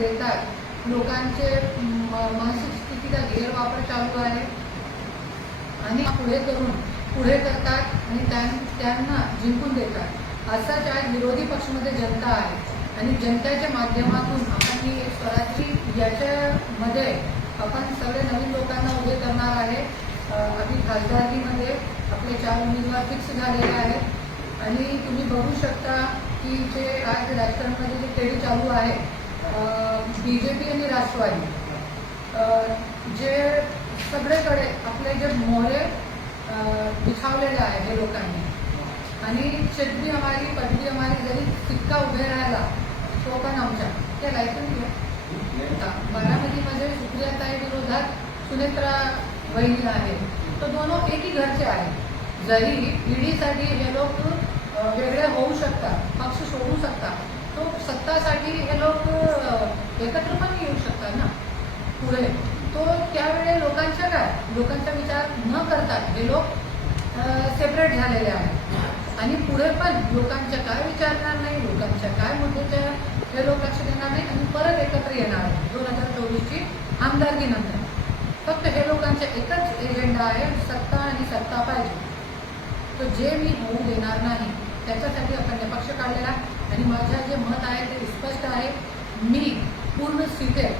लक्ष आहेत लोकांचे मानसिक स्थितीचा गैरवापर चालू आहे. आणि पुढे करून पुढे करतात आणि त्यांना जिंकून देतात. असाच आज विरोधी पक्षामध्ये जनता आहे. आणि जनतेच्या माध्यमातून आपण ही स्वराज्य याच्यामध्ये आपण सगळे नवीन लोकांना उभे करणार आहे. आधी खासदारकीमध्ये आपले चार उमेदवार फिक्स झालेले आहेत. आणि तुम्ही बघू शकता की जे आज राजकारणामध्ये जे खेळी चालू आहे बी जे पी आणि राष्ट्रवादी. जे सगळेकडे आपले जे मोहरे अ, आहे हे लोकांनी. आणि शेतकरी हमारी पदवी हमारी जरी सिक्का उभे राहिला तो पण आमच्या. ते लायसन बारामतीमध्ये सुप्रियाताई विरोधात सुनेत्रा वहिनी आहे. तो दोनो एकही घरचे आहे जरी ईडीसाठी हे लोक वेगळे होऊ शकतात पक्ष सोडू शकतात तो सत्तासाठी हे लोक एकत्र पण येऊ शकतात ना. पुढे. तो त्यावेळे लोकांच्या काय? लोकांचा विचार न करता हे लोक सेपरेट झालेले आहेत. आणि पुढे पण लोकांच्या काय विचारणार नाही लोकांच्या काय मुद्द्याच्या हे लोक लक्ष देणार नाही आणि परत एकत्र येणार दोन हजार चोवीसची आमदारकीनंतर फक्त हे लोकांचा एकच एजेंडा आहे सत्ता आणि सत्ता पाहिजे. तो जे मी होऊ देणार नाही त्याच्यासाठी आपण पक्ष काढलेला आहे. आणि माझं जे मत आहे ते स्पष्ट आहे. मी पूर्ण सीटे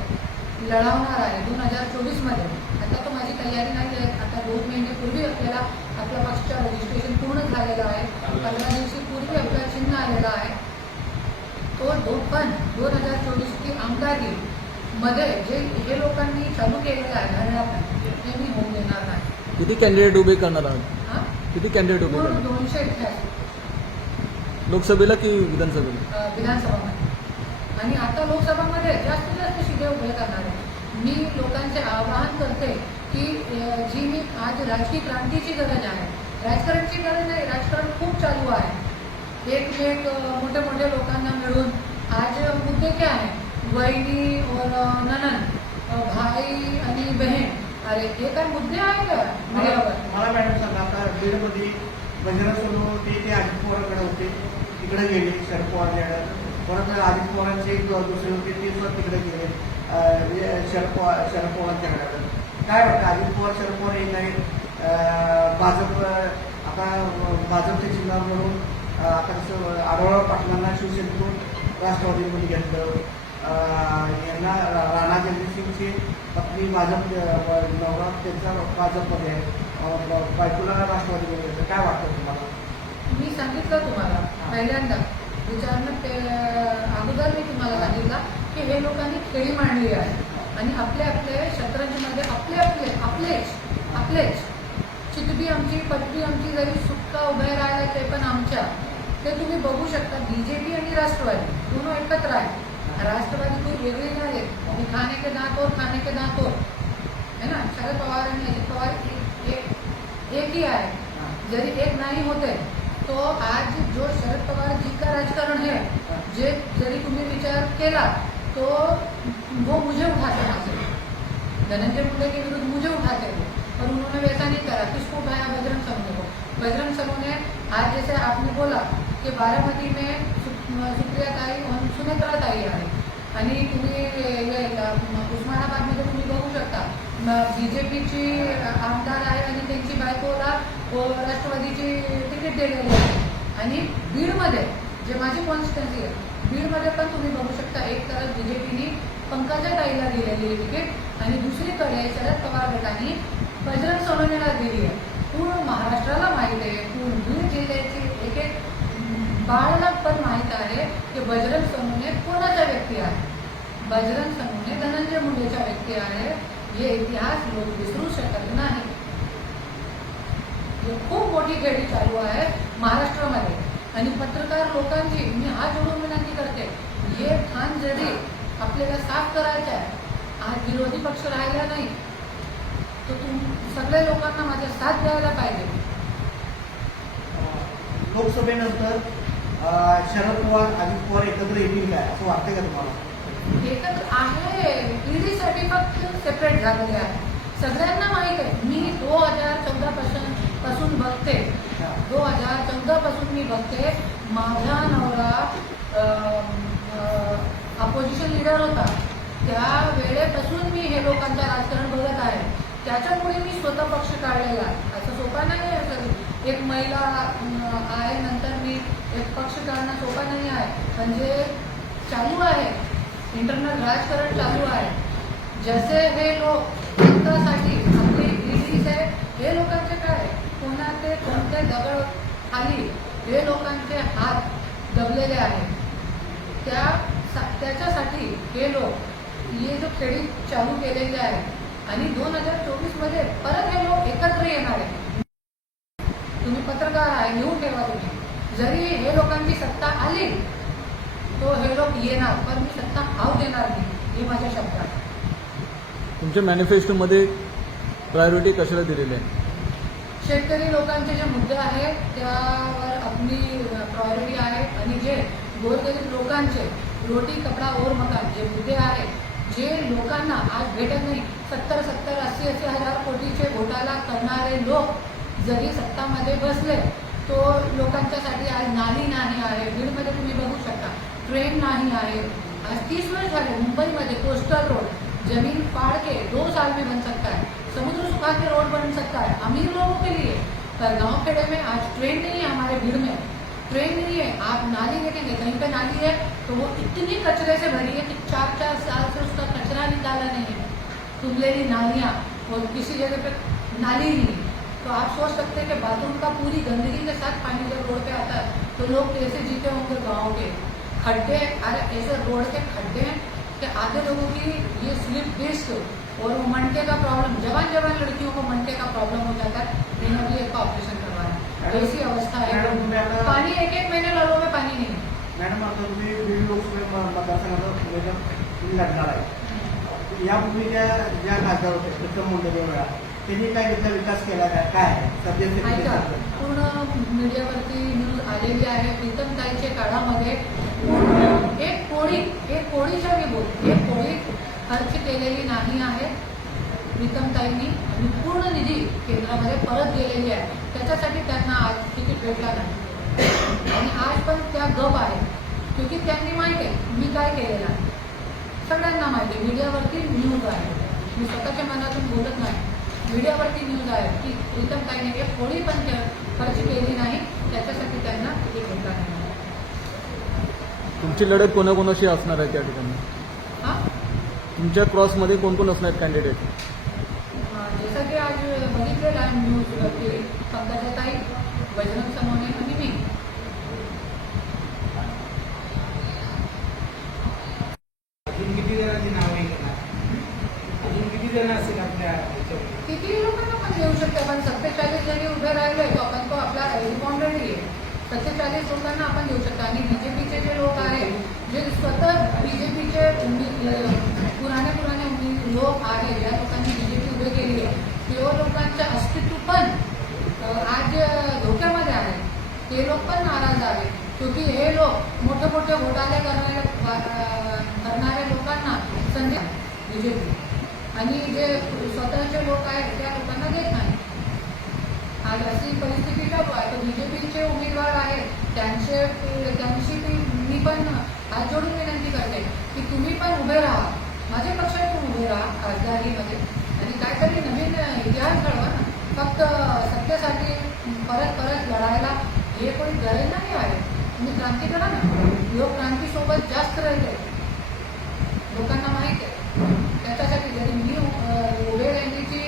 लढवणार आहे. दोन हजार चोवीसमध्ये. आता तो माझी तयारी नाही आहे. आता दोन महिन्यापूर्वी आपल्याला आपल्या पक्षाचं रजिस्ट्रेशन पूर्ण झालेलं आहे. पंधरा दिवशीपूर्वी आपला चिन्ह आलेला आहे. तो दो पण दोन हजार चोवीसची आमदारी मध्ये जे हे लोकांनी चालू केलेलं आहे घड्याळापण ते मी होऊ देणार नाही. किती कॅन्डिडेट उभे करणार आहात? हा? किती कॅन्डिडेट उभे दोनशे अठ्ठ्याऐंशी. लोकसभेला की विधानसभेला? अ, विधानसभामध्ये आणि आता लोकसभामध्ये जास्तीत जास्त शिगे उभे करणार आहे मी लोकांचे आवाहन करते की जी मी आज राजकीय क्रांतीची गरज आहे राजकारणची गरज नाही राजकारण खूप चालू आहे. एक एक मोठे मोठे लोकांना मिळून आज मुद्दे काय आहे. वहिनी और ननन भाई आणि बहीण. अरे हे काय मुद्दे आहे का मला मला मॅडम सांगा आता बीडमध्ये बजरंग सोनू ते ते अजित पवारांकडे होते. तिकडे गेले शरद पवारकडे परत अजित पवारांचे एक दुसरे होते ते सुद्धा तिकडे गेले. हे शरद पवार शरद पवारांच्याकडे काय वाटतं? अजित पवार शरद पवार आहेत अं, भाजप आता भाजपच्या चिन्हावर म्हणून आता कसं आढळराव पाटलांना शिवसेनेतून राष्ट्रवादीमध्ये घेतलं. यांना राणा जगदीशसिंगची पत्नी भाजप नवरा त्यांचा भाजपमध्ये आहे. बायकोला राष्ट्रवादीमध्ये घेतलं. काय वाटतं तुम्हाला? मी सांगितलं तुम्हाला पहिल्यांदा विचारणं ते अगोदर मी तुम्हाला सांगितलं की हे लोकांनी खेळी मांडली आहे. आणि आपले आपले शतरंजमध्ये आपले आपले आपलेच आपलेच. चितबी आमची पदवी आमची जरी सुक्का उभे राहिला ते पण आमच्या. ते तुम्ही बघू शकता बी जे पी आणि राष्ट्रवादी दोन एकत्र आहे राष्ट्रवादी खूप वेगळी नाही आणि खाने के दात और हो, खाने के दात और हो. है ना? शरद पवार आणि अजित पवार एक- एक आहे. जरी एक नाही होते तो आज जो शरद पवार जी का राजकारण आहे जे जरी तुम्ही विचार केला तो वो मुझे उठाते वहाँ से धनंजय मुंडे के विरुद्ध मुझे उठाते वो। और उन्होंने वैसा नहीं करा किसको उठाया बजरंग समूह को बजरंग समूह ने आज जैसे आपने बोला कि बारामती में सुप्रिया ताई और सुनेत्रा ताई आहे आणि तुम्ही हे उस्मानाबादमध्ये तुम्ही बघू शकता बी जे पीची आमदार आहे आणि त्यांची बायकोला राष्ट्रवादीची तिकीट दिलेली आहे. आणि बीडमध्ये जे माझी कॉन्स्टिट्युन्सी आहे बीडमध्ये पण तुम्ही बघू शकता एक तरफ बीजेपीने पंकजा ताईला दिलेली आहे तिकीट आणि दुसरीकडे शरद पवार गटाने बजरंग सोनवणेला दिली आहे. पूर्ण महाराष्ट्राला माहीत आहे पूर्ण बीड जिल्ह्याची एक एक बाळाला पण माहीत आहे की बजरंग सोनवणे कोणाचा व्यक्ती आहे? बजरंग सोनवणे धनंजय मुंडेचा व्यक्ती आहे. हे इतिहास लोक विसरू शकत नाही. खूप मोठी घडी चालू आहे महाराष्ट्रामध्ये. आणि पत्रकार लोकांची मी हा जोडून विनंती करते हे ठाण जरी आपल्याला साफ करायचं आहे. आज विरोधी पक्ष राहिला नाही तर तुम सगळ्या लोकांना माझा साथ द्यायला पाहिजे. लोकसभेनंतर शरद पवार अजित पवार एकत्र येतील काय? असं वाटतंय का तुम्हाला? एकत्र आहे. ईडीसाठी फक्त सेपरेट झालेले आहे. सगळ्यांना माहीत आहे. मी दो हजार चौदा पासून पासून बघते. दो हजार चौदापासून मी बघते. माझा नवरा अपोजिशन लीडर होता. त्या वेळेपासून मी हे लोकांचं राजकारण बघत आहे. त्याच्यामुळे मी स्वतः पक्ष काढलेला. आहे असं सोपा नाही आहे सर एक महिला आहे नंतर मी एक पक्ष काढणं सोपा नाही आहे. म्हणजे चालू आहे. इंटरनल राजकारण चालू आहे. जसे हे लोक जनतासाठी आपली आहे हे लोकांच्या काय कोणते दगड खाली हे लोकांचे हात दबलेले आहेत? त्या त्याच्यासाठी हे लोक हे जो खेळी चालू केलेले आहे आणि दोन हजार चोवीसमध्ये परत हे लोक एकत्र येणार आहे तुम्ही पत्रकार आहे लिहून ठेवा तुम्ही. जरी हे लोकांची सत्ता आली तो हे लोक येणार पण मी सत्ता हाव देणार नाही हे माझ्या शब्दात. तुमच्या मॅनिफेस्टोमध्ये प्रायोरिटी कशाला दिलेली आहे? शेतकरी लोकांचे जे मुद्दे आहेत त्यावर आपली प्रायोरिटी आहे. आणि जे गोरगरीब लोकांचे रोटी कपडा और मकान जे मुद्दे आहेत जे लोकांना आज भेटत नाही सत्तर सत्तर अस्सी अस्सी हजार कोटीचे घोटाळा करणारे लोक जरी सत्तामध्ये बसले तो लोकांच्यासाठी आज नाली नाही आहे. बीडमध्ये तुम्ही बघू शकता ट्रेन नाही आहे. आज तीस वर्ष झाले मुंबईमध्ये कोस्टल रोड जमीन फाड़ के दो साल में बन सकता है समुद्र सुखा के रोड बन सकता है। अमीर लोगों के लिए पर गाँव खेड़े में आज ट्रेन नहीं है हमारे भीड़ में। ट्रेन नहीं है, आप नाली देखेंगे, कहीं पे नाली है तो वो इतनी कचरे से भरी है कि चार चार साल से उसका कचरा निकाला नहीं है। तुमलेली नालियाँ और किसी जगह पे नाली नहीं। तो आप सोच सकते हैं कि बाथरूम का पूरी गंदगी के साथ पानी जब रोड पे आता है तो लोग कैसे जीते होंगे गाँव के? खड्डे, अरे ऐसे रोड के खड्डे हैं कि आधे लोगों की ये स्लिप डिस्क और वो मनके का प्रॉब्लम जवान जवान लड़कियों को मनके का प्रॉब्लम हो जाता है भी एक ऑपरेशन करवाया है। ऐसी अवस्था मॅडम, है आता- पानी एक एक महीने नलों में पानी नहीं मॅडम आता तुम्ही बीड लोकसभा म- मतदारसंघात निवडणूक तुम्ही लढणार आहे यापूर्वी ज्या ज्या खासदार होते विक्रम मुंडे वेळा त्यांनी काय तिथला विकास केला काय काय खासदार? पूर्ण मीडियावरती न्यूज आलेली आहे. प्रीतम ताईच्या काळामध्ये एक कोळी एक कोळीच्या मी बोल एक कोळी खर्च केलेली नाही आहे. प्रीतम ताईंनी आणि पूर्ण निधी केंद्रामध्ये परत गेलेली आहे. त्याच्यासाठी त्यांना आज तिकीट भेटला नाही. आणि आज पण त्या गप आहे. क्योंकि त्यांनी माहिती आहे मी काय केलेलं आहे. सगळ्यांना माहिती आहे मीडियावरती न्यूज आहे. मी स्वतःच्या मनातून बोलत नाही. मीडियावरती न्यूज आहे की प्रीतम ताईने एक कोणी पण खर्च केली नाही. त्याच्यासाठी त्यांना तिकीट भेटला नाही. तुमची लढत कोणाकोणाशी असणार आहे त्या ठिकाणी? तुमच्या क्रॉसमध्ये कोण कोण असणार कॅन्डिडेट जसं की आज बघितलेलं आहे न्यूजवरती पंकजाताई बजरंग समोने आणि मी. अजून किती जणांची नावं घेणार अजून किती जण असेल आपल्या ह्याच्यामध्ये? किती लोकांना पण देऊ शकतो आपण सत्तेचाळीस जरी उभे राहिलोय तो आपण तो आपला रिस्पॉन्ड आहे. सत्तेचाळीस लोकांना आपण देऊ शकतो. आणि बीजेपीचे जे लोक आहेत जे स्वतः बीजेपीचे पुराने पुराने लोक आहेत ज्या लोकांनी बीजेपी उभे केली आहे. ते लोकांचं अस्तित्व पण आज धोक्यामध्ये आहे. ते लोक पण नाराज झाले क्योंकि हे लोक मोठे मोठे घोटाळे करणारे करणाऱ्या लोकांना संधी बीजेपी. आणि जे स्वतःचे लोक आहेत त्या लोकांना देत नाही. आज अशी परिस्थिती चालू आहे. तर बीजेपीचे उमेदवार आहेत त्यांचे त्यांची ती मी पण हात जोडून विनंती करते की तुम्ही पण उभे राहा. माझ्या पक्षातून उभे राहा खासदारीमध्ये आणि काहीतरी नवीन इतिहास घडवा ना. फक्त सत्तेसाठी परत परत लढायला हे कोणी गरज नाही आहे. तुम्ही क्रांती करा ना. लोक क्रांतीसोबत जास्त राहिले लोकांना माहीत आहे. त्याच्यासाठी जरी मी उभे राहण्याची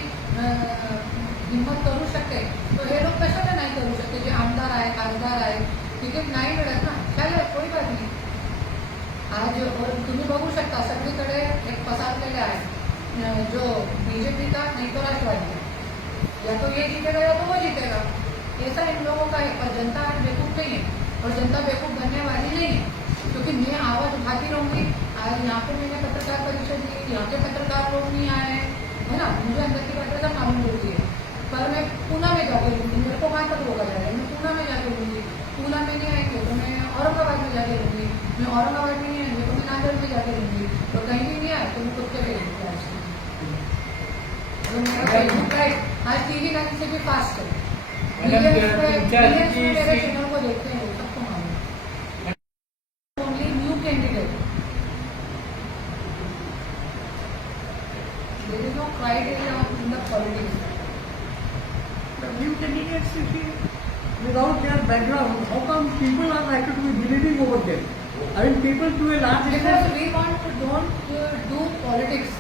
हिंमत करू शकते तर हे लोक कशाला नाही करू शकते? जे आमदार आहे खासदार आहे तिकीट नाही मिळत ना. चालेल कोणी बात नाही आज और तुम्ही बघू शकता सगळीकडे एक पसरलेले आहे. अं, जो बीजेपी का नहीं तो राष्ट्रवादी. का या तो ये जीतेगा या तो वो जीतेगा. ऐसा इन लोगों का है पर जनता आज बेवकूफ़ नहीं है. और जनता बेवकूफ़ बनने वाली नहीं है. क्योंकि मैं आवाज़ उठाती रहूँगी. आज यहाँ पे मैंने पत्रकार परिषद दी यहाँ के पत्रकार लोग नहीं आए हैं. है ना? मुझे अंदर की पत्रकार मालूम होती है. पर मैं पूना में जाके लूँगी मेरे को वहाँ तक रोका जाएगा मैं पूना में जाके लूँगी पूना में नहीं आएँगे तो मैं औरंगाबाद में जाकर लूँगी मैं औरंगाबाद में नहीं आएंगे तो मैं नांदेड़ में जाके लूँगी तो कहीं भी नहीं आए तो मैं कुत्ते पे लूँगी आज तो मेरा फेसबुक है आज टीवी लाइन से भी फास्ट है चैनल को देखते हैं सबको मालूम only new candidate criteria in the politics. The new candidates, without their background, how come people are likely to be believing over them? I mean, people to a large Because we want to don't uh, do politics.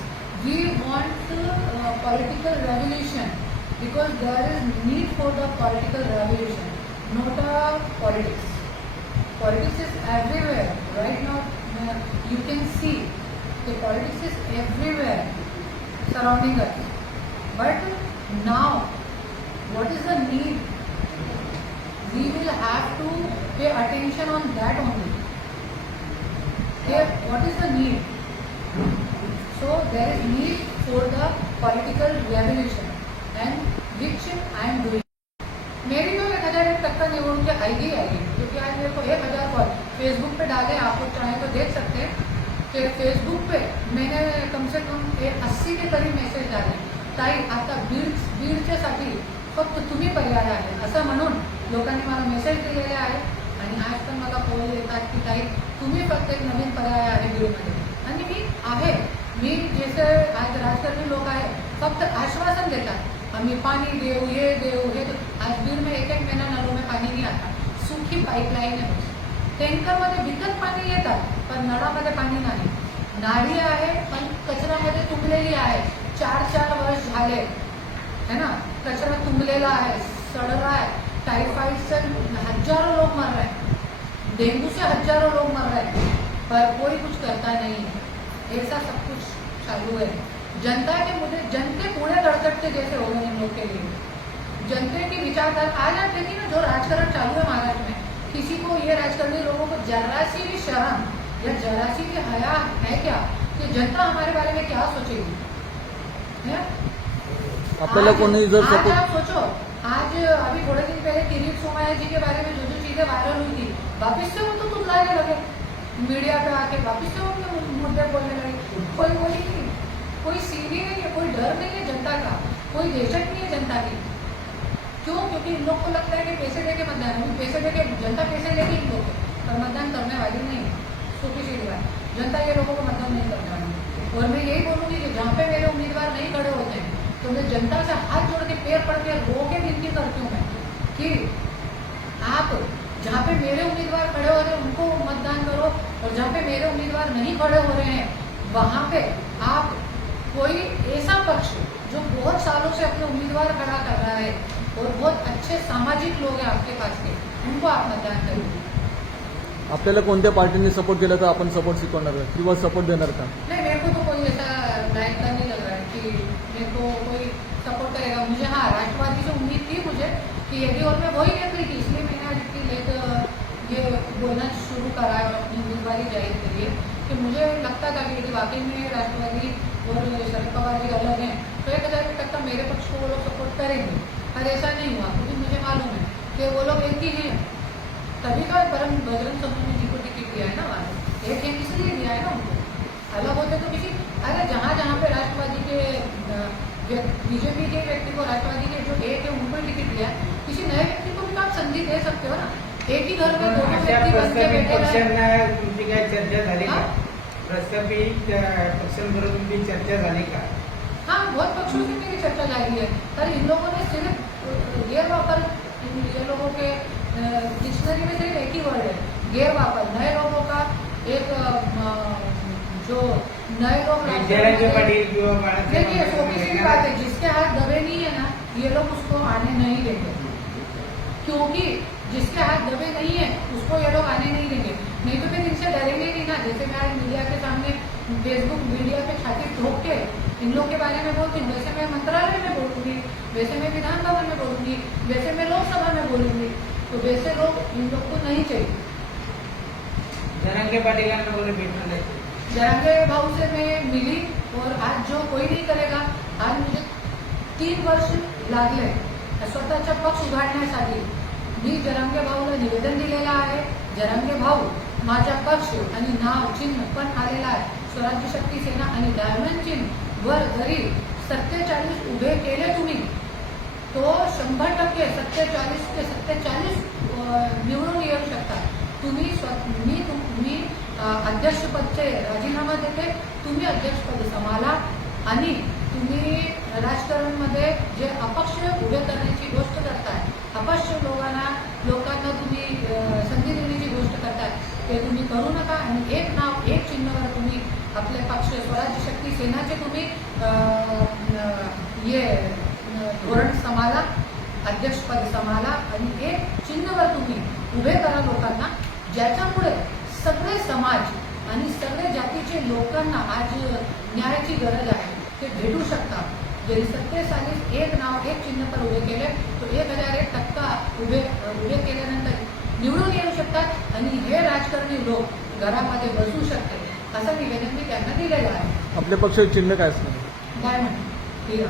We want uh, political revolution because there is need for the political revolution, not a politics. Politics is everywhere. Right now, uh, you can see the politics is everywhere surrounding us. But now, what is the need? We will have to pay attention on that only. Here, what is the need? So there is need for the political revolution and which I am doing. मेरी जो एक हज़ार एक टक्का निवडून के आएगी आएगी क्योंकि आज मेरे को एक हज़ार कॉल फेसबुक पे डाले आप लोग चाहें तो देख सकते हैं कि फेसबुक पे मैंने कम से कम एक अस्सी के करीब मेसेज डाले। ताई आता बीड बीडच्यासाठी फक्त तुम्ही पर्याय आहे असं म्हणून लोकांनी मला मेसेज दिलेले आहे। आणि आज पण मला कॉल येतात की ताई तुम्ही फक्त एक नवीन पर्याय आहे बीडमध्ये आणि मी आहे. मी जसे आज राजकारणी लोक आहेत फक्त आश्वासन देतात. आम्ही पाणी देऊ हे देऊ हे आज बीड में एक एक महिना नलों में पाणी नाही आता. सुखी पाईपलाईन आहे. टँकरमध्ये विकत पाणी येतात पण नळामध्ये पाणी नाही. नाळी आहे पण कचऱ्यामध्ये तुंबलेली आहे. चार चार वर्ष झाले. है ना? कचरा तुंबलेला आहे सडला आहे. टाइफाइड से हज़ारों लोग मर रहे हैं। डेंगू से हज़ारों लोग मर रहे हैं। पर कोई कुछ करता नहीं है। ऐसा सब कुछ चालू है। जनता के मुद्दे जनते पूरे तड़तड़ते जैसे हो गए इन लोग के लिए। जनते की विचारधारा आज आप देखिए ना जो राजकरण चालू है महाराष्ट्र में किसी को ये राजकारणी लोगों को जरा सी भी शर्म या जरा सी भी हया है क्या? कि जनता हमारे बारे में क्या सोचेगी? आप सोचो। आज अभी थोड़े दिन पहले किरीट सोमाया जी के बारे में जो जो चीज़ें वायरल हुई थी वापिस से वो तो तुतलाने लगे। मीडिया पे आके वापिस से उनके मुद्दे बोलने लगे। कोई वो नहीं कोई सीढ़ी नहीं है कोई डर नहीं है जनता का कोई दहशत नहीं है जनता की। क्यों? क्योंकि इन लोग को लगता है कि पैसे देके मतदान है पैसे देके जनता पैसे लेगी इन लोग से, पर मतदान करने वाली नहीं सूखी सीधी बात जनता ये लोगों को मतदान नहीं करने वाली और मैं यही बोलूँगी कि जहाँ पे मेरे उम्मीदवार नहीं खड़े होते हैं तो मैं जनता से हाथ जोड़ के पैर पड़ के रो के विनती करती हूँ मैं। कि आप जहाँ पे मेरे उम्मीदवार खड़े हो रहे हैं उनको मतदान करो और जहाँ पे मेरे उम्मीदवार नहीं खड़े हो रहे हैं वहाँ पे आप कोई ऐसा पक्ष जो बहुत सालों से अपने उम्मीदवार खड़ा कर रहा है और बहुत अच्छे सामाजिक लोग हैं आपके पास के उनको आप मतदान करिए आपल्याला कोणत्या पार्टीने सपोर्ट केला तर आपण सपोर्ट शिकवणार किंवा सपोर्ट देणार का? नहीं मेरे को तो कोई ऐसा लाइक का नहीं लग रहा है कि मेरे को सपोर्ट करेगा। मुझे हाँ राष्ट्रवादी से उम्मीद थी मुझे कि यदि और मैं वही रही थी इसलिए मैंने आज इतनी लेट ये बोलना शुरू करा अपनी उम्मीदवारी ज़ाहिर के लिए कि मुझे लगता था कि यदि वाकई में राष्ट्रवादी और शरद पवार जी अलग हैं तो एक हज़ार तक का मेरे पक्ष को वो लोग सपोर्ट करेंगे। पर ऐसा नहीं हुआ, क्योंकि मुझे मालूम है कि वो लोग एक ही हैं। तभी का परम बजरंग समूह जी को टिकट दिया है ना वहाँ एक है, इसलिए दिया है ना उनको। अलग होते तो किसी, अरे जहाँ जहाँ पे राष्ट्रवादी के बीजेपी के व्यक्ति को राष्ट्रवादी के जो एक है उनको टिकट दिया किसी नए व्यक्ति को भी तो आप संधि दे सकते हो ना। एक ही घर में दोनों व्यक्ति बन के बैठे रहे। पक्षांना तुमची काय चर्चा झाली का हा? पक्षांबरोबर तुमची चर्चा झाली का हाँ बहुत पक्षों से मेरी चर्चा जारी है। पर इन लोगों ने सिर्फ़ गैर वापर इन- ये लोगों के डिक्शनरी में सिर्फ़ एक ही वर्ड है। गैर वापर। नए लोगों का एक जो नए लोग पाटील देखिए सोपी सी बात है जिसके हाथ दबे नहीं है ना ये लोग उसको आने नहीं देंगे। क्योंकि जिसके हाथ दबे नहीं है उसको ये लोग आने नहीं देंगे। नहीं तो फिर इनसे डरेंगे नहीं ना। जैसे मैं मीडिया के सामने फेसबुक मीडिया पे छाती ठोक के इन लोग के बारे में बोलती हूँ वैसे मैं मंत्रालय में बोलूँगी वैसे मैं विधान भवन में बोलूँगी वैसे मैं लोकसभा में बोलूँगी तो वैसे लोग इन लोग को नहीं चाहिए। जरांगे वगैरे भेटणार आहे जरांगे भाऊ से मैं मिली और आज जो कोई नहीं करेगा आज मुझे तीन वर्ष लागले. स्वतःचा पक्ष उघडण्यासाठी मी जरांगे भाऊला निवेदन दिलेलं आहे. जरांगे भाऊ माझा पक्ष आणि नाव चिन्ह पण आलेला आहे. स्वराज्य शक्ती सेना आणि डायमंड चिन्ह वर जरी सत्तेचाळीस उभे केले तुम्ही तो शंभर टक्के सत्तेचाळीस ते सत्तेचाळीस निवडून येऊ शकता. तुम्ही स्व मी अध्यक्षपदचे राजीनामा देते. तुम्ही अध्यक्षपद संभाला आणि तुम्ही राजकारणमध्ये जे अपक्ष उभे करण्याची गोष्ट करताय अपक्ष लोकांना लोकांना तुम्ही संधी देण्याची गोष्ट करताय ते तुम्ही करू नका आणि एक नाव एक चिन्हावर तुम्ही आपले पक्ष स्वराज्य शक्ती सेनाचे तुम्ही हे धोरण समाला अध्यक्षपद समाला आणि एक चिन्हवर तुम्ही उभे करा लोकांना ज्याच्यामुळे सगळे समाज आणि सगळे जातीचे लोकांना आज न्यायाची गरज आहे. ते भेटू शकतात. जरी सत्य साली एक नाव एक चिन्ह पर उभे केले. तो एक हजार एक टक्का उभे उभे केल्यानंतर निवडून येऊ शकतात आणि हे राजकारणी लोक घरामध्ये बसू शकते असं निवेदन मी त्यांना दिलेलं आहे. आपल्या पक्षाचे चिन्ह काय असणार? काय म्हणते